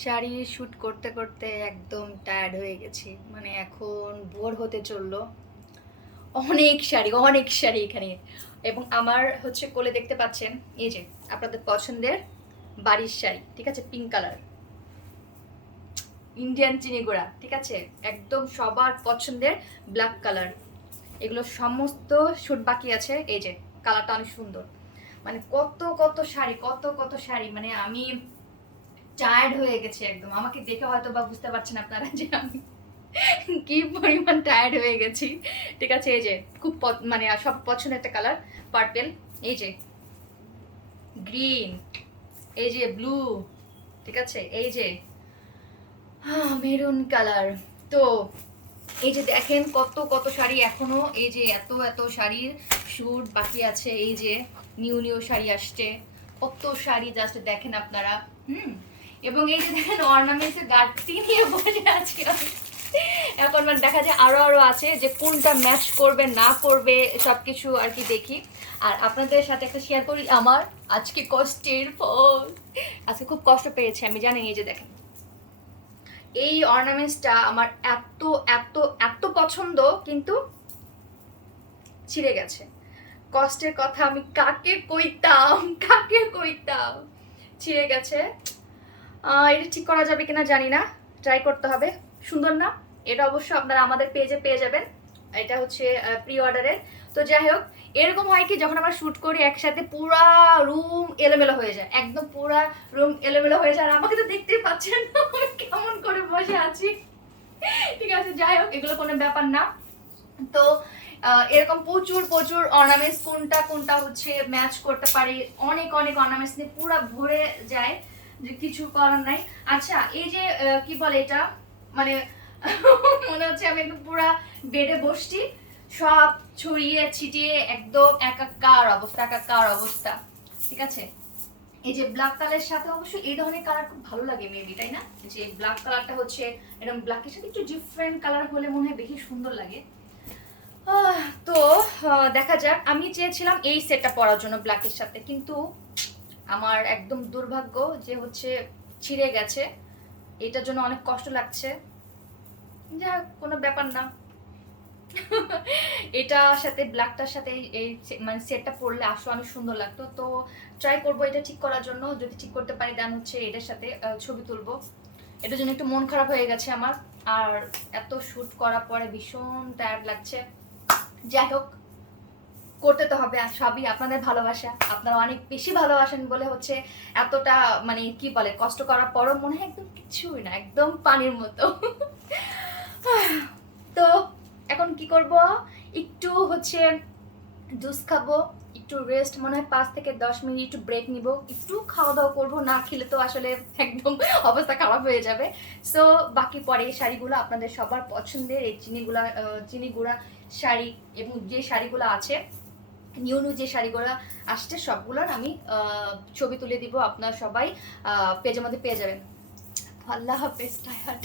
Sari shoot করতে করতে একদম টায়ার্ড হয়ে গেছি, মানে এখন বোর হতে চললো। অনেক শাড়ি এখানে। এবং আমার হচ্ছে কোলে দেখতে পাচ্ছেন, এই যে আপনাদের পছন্দের বাড়ির শাড়ি, ঠিক আছে, পিঙ্ক কালার, ইন্ডিয়ান চিনিগুড়া, ঠিক আছে, একদম সবার পছন্দের ব্ল্যাক কালার। এগুলো সমস্ত শ্যুট বাকি আছে। এই যে কালারটা অনেক সুন্দর, মানে কত কত শাড়ি, কত কত শাড়ি, মানে আমি টায়ার্ড হয়ে গেছি একদম। আমাকে দেখে হয়তো বা বুঝতে পারছেন আপনারা যে আমি কি পরিমাণ টায়ার্ড হয়ে গেছি, ঠিক আছে। এই যে খুব মানে সব পছন্দের একটা কালার, পার্পেল, এই যে গ্রিন, এই যে ব্লু, ঠিক আছে, এই যে মেরুন কালার। তো এই যে দেখেন কত কত শাড়ি এখনো, এই যে এত এত শাড়ির শুট বাকি আছে। এই যে নিউ নিউ শাড়ি আসছে, কত শাড়ি জাস্ট দেখেন আপনারা। এবং এই যে দেখেন অর্নামেন্টসের গাড়ি নিয়ে বসে আছি আমি। এখন মানে দেখা যায় আরো আরো আছে, যে কোনটা ম্যাচ করবে না করবে সবকিছু আর কি দেখি। আর আপনাদের সাথে একটা শেয়ার করি আমার আজকে কষ্টের ফল। আজকে খুব কষ্ট পেয়েছি আমি, জানি। এই যে দেখেন এই অর্নামেন্টসটা আমার এত এত এত পছন্দ, কিন্তু ছিঁড়ে গেছে। কষ্টের কথা আমি কাকে কইতাম, কাকে কইতাম, ছিঁড়ে গেছে। এটা ঠিক করা যাবে কিনা জানি না, ট্রাই করতে হবে। সুন্দর না? এটা অবশ্য আপনারা আমাদের পেজে পেয়ে যাবেন, এটা হচ্ছে প্রি অর্ডারের। তো যাই হোক, এরকম হয় কি, যখন আমরা শ্যুট করি একসাথে পুরা রুম এলোমেলো হয়ে যায়, একদম পুরা রুম এলোমেলো হয়ে যায়। আর আমাকে তো দেখতেই পাচ্ছেন আমি কেমন করে বসে আছি, ঠিক আছে। যাই হোক, এগুলো কোনো ব্যাপার না। তো এরকম প্রচুর প্রচুর অর্নামেন্টস, কোনটা কোনটা হচ্ছে ম্যাচ করতে পারি, অনেক অনেক অর্নামেন্টস নিয়ে পুরো ভরে যায়, যে কিছু করার নাই। আচ্ছা, এই যে কি বলে এটা, মানে মনে হচ্ছে আমি একদম পুরা বেডে বসছি, সব ছড়িয়ে ছিটিয়ে একদম একাকার অবস্থা, একাকার অবস্থা, ঠিক আছে। এই যে ব্ল্যাক কালারের সাথে অবশ্য এই ধরনের কালার খুব ভালো লাগে মেবি, তাই না? যে ব্ল্যাক কালারটা হচ্ছে এরকম ব্ল্যাকের সাথে একটু ডিফারেন্ট কালার হলে মনে হয় বেশি সুন্দর লাগে। তো দেখা যাক। আমি চেয়েছিলাম এই সেটটা পরার জন্য ব্ল্যাকের সাথে, কিন্তু আমার একদম দুর্ভাগ্য যে হচ্ছে ছিঁড়ে গেছে। এটার জন্য অনেক কষ্ট লাগছে। যা, কোনো ব্যাপার না। এটার সাথে ব্ল্যাকটার সাথে এই মানে সেটটা পরলে আসলে অনেক সুন্দর লাগতো। তো ট্রাই করব এটা ঠিক করার জন্য, যদি ঠিক করতে পারি দেন হচ্ছে এটার সাথে ছবি তুলবো। এটার জন্য একটু মন খারাপ হয়ে গেছে আমার। আর এত শ্যুট করার পরে ভীষণ টায়ার্ড লাগছে। যাই হোক, করতে তো হবে, আর সবই আপনাদের ভালোবাসা। আপনারা অনেক বেশি ভালোবাসেন বলে হচ্ছে এতটা, মানে কি বলে, কষ্ট করার পরও মনে হয় একদম কিছুই না, একদম পানির মতো। তো এখন কি করব, একটু হচ্ছে জুস খাবো, একটু রেস্ট, মনে হয় 5 থেকে 10 মিনিট একটু ব্রেক নিব, একটু খাওয়া দাওয়া করবো। না খেলে তো আসলে একদম অবস্থা খারাপ হয়ে যাবে। সো বাকি পরে এই শাড়িগুলো আপনাদের সবার পছন্দের, এই চিনিগুড়া শাড়ি, এবং যে শাড়িগুলো আছে নিউ নিউ যে শাড়িগুলো আসছে সবগুলোর আমি ছবি তুলে দিব, আপনারা সবাই পেজের মধ্যে পেয়ে যাবেন। আল্লাহ হাফেজ, টায়ার্ড।